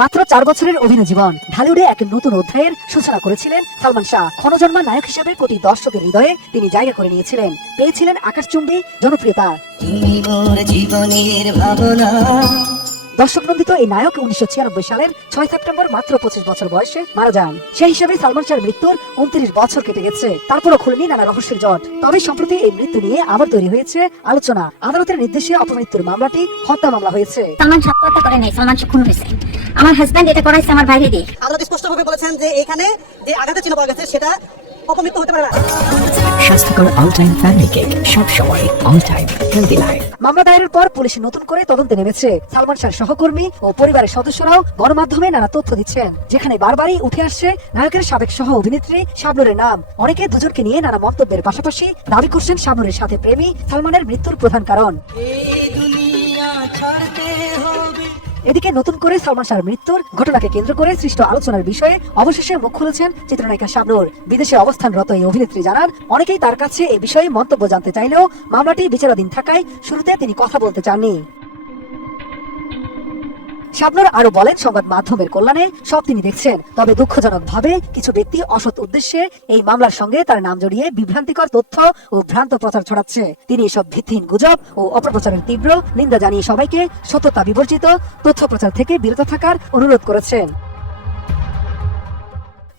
মাত্র 4 বছরের অভিনয় জীবন ঢালিউডে এক নতুন অধ্যায়ের সূচনা করেছিলেন সালমান শাহ। ক্ষণজন্মা নায়ক হিসেবে কোটি দর্শকের হৃদয়ে তিনি জায়গা করে নিয়েছিলেন, পেয়েছিলেন আকাশচুম্বী জনপ্রিয়তা। দর্শকনন্দিত এই নায়ক 1996 সালের 6 সেপ্টেম্বর মাত্র 25 বছর বয়সে মারা যান। সেই হিসেবে সালমান শাহর মৃত্যুর 29 বছর কেটে গেছে, তারপরও খুলেনি নানা রহস্যের জট। তবে সম্প্রতি এই মৃত্যু নিয়ে আবার তৈরি হয়েছে আলোচনা। আদালতের নির্দেশে অপমৃত্যুর মামলাটি হত্যা মামলা হয়েছে। সালমান আত্মহত্যা করে নাই, সালমান খুন হয়েছে। আমার হাজবেন্ড এটা করাইছে আমার বাইরে দিয়ে। আদালত স্পষ্টভাবে বলেছেন যে এখানে যে আঘাতের চিহ্ন পাওয়া গেছে সেটা অপমৃত্যু হতে পারে না। স্বাস্থ্যকর অল টাইম ফ্যামিলি কেক, সব সময় অল টাইম হেলদি লাইফ। মামলা দায়েরের পর পুলিশ নতুন করে তদন্তে নেমেছে। সালমান শাহর সহকর্মী ও পরিবারের সদস্যরাও গণমাধ্যমে নানা তথ্য দিচ্ছেন, যেখানে বারবারই উঠে আসছে নায়কের সাবেক সহ অভিনেত্রী শাবনূরের নাম। অনেকে দুজনকে নিয়ে নানা মন্তব্যের পাশাপাশি দাবি করছেন শাবনূরের সাথে প্রেমী সালমানের মৃত্যুর প্রধান কারণ। এদিকে নতুন করে সালমান শাহর মৃত্যুর ঘটনাকে কেন্দ্র করে সৃষ্ট আলোচনার বিষয়ে অবশেষে মুখ খুলেছেন চিত্রনায়িকা শাবনূর। বিদেশে অবস্থানরত এই অভিনেত্রী জানান, অনেকেই তার কাছে এই বিষয়ে মন্তব্য জানতে চাইলেও মামলাটি বিচারাধীন থাকায় শুরুতে তিনি কথা বলতে চাননি। শাবনূর আরো বলেন, সংবাদ মাধ্যমের কল্যাণে সব তিনি দেখছেন, তবে দুঃখজনকভাবে কিছু ব্যক্তি অসৎ উদ্দেশ্যে এই মামলার সঙ্গে তার নাম জড়িয়ে বিভ্রান্তিকর তথ্য ও ভ্রান্ত প্রচার ছড়াচ্ছে। তিনি এসব ভিত্তিহীন গুজব ও অপপ্রচারের তীব্র নিন্দা জানিয়ে সবাইকে সত্যতা বিবর্জিত তথ্য প্রচার থেকে বিরত থাকার অনুরোধ করেছেন।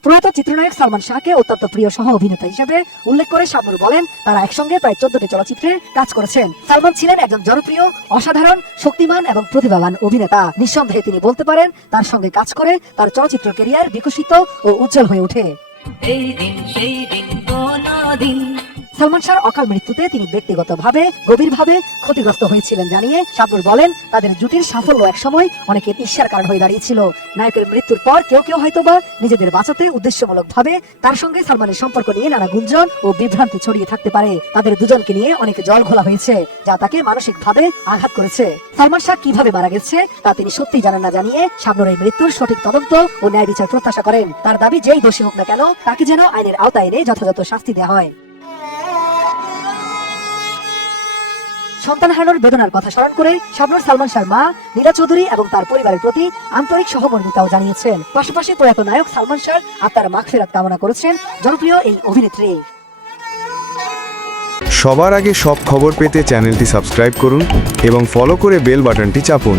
প্রয়াত চিত্রনায়ক সালমান শাহকে অত্যন্ত প্রিয় সহ অভিনেতা হিসেবে উল্লেখ করে শাবনূর বলেন, তারা একসঙ্গে প্রায় 14টি চলচ্চিত্রে কাজ করেছেন। সালমান ছিলেন একজন জনপ্রিয়, অসাধারণ, শক্তিমান এবং প্রতিভাবান অভিনেতা। নিঃসন্দেহে তিনি বলতে পারেন, তার সঙ্গে কাজ করে তার চলচ্চিত্র ক্যারিয়ার বিকশিত ও উজ্জ্বল হয়ে ওঠে। সালমান শাহর অকাল মৃত্যুতে তিনি ব্যক্তিগতভাবে গভীরভাবে ক্ষতিগ্রস্ত হয়েছিলেন জানিয়ে শাবনূর বলেন, তাদের জুটির সাফল্য একসময় অনেকের ঈর্ষার কারণ হয়ে দাঁড়িয়েছিল। নায়কের মৃত্যুর পর কেউ কেউ হয়তোবা নিজেদের বাঁচাতে উদ্দেশ্যমূলকভাবে তার সঙ্গে সালমানের সম্পর্ক নিয়ে নানা গুঞ্জন ও বিভ্রান্তি ছড়িয়ে থাকতে পারে। তাদের দুজনকে নিয়ে অনেক জল ঘোলা হয়েছে, যা তাকে মানসিকভাবে আঘাত করেছে। সালমান শাহ কিভাবে মারা গেছে তা তিনি সত্যি জানেন না জানিয়ে শাবনূর এই মৃত্যুর সঠিক তদন্ত ও ন্যায় বিচার প্রত্যাশা করেন। তার দাবি, যেই দোষী হোক না কেন তাকে যেন আইনের আওতায় এনে যথাযথ শাস্তি দেওয়া হয়। সন্তান হারানোর বেদনার কথা স্মরণ করে শাবনূর সালমান শাহর মা নীলা চৌধুরী এবং তার পরিবারের প্রতি আন্তরিক সহমর্মিতাও জানিয়েছেন। পাশাপাশি প্রয়াত নায়ক সালমান শাহর আত্মার মাগফিরাত কামনা করেছেন জনপ্রিয় এই অভিনেত্রী। সবার আগে সব খবর পেতে চ্যানেলটি সাবস্ক্রাইব করুন এবং ফলো করে বেল বাটনটি চাপুন।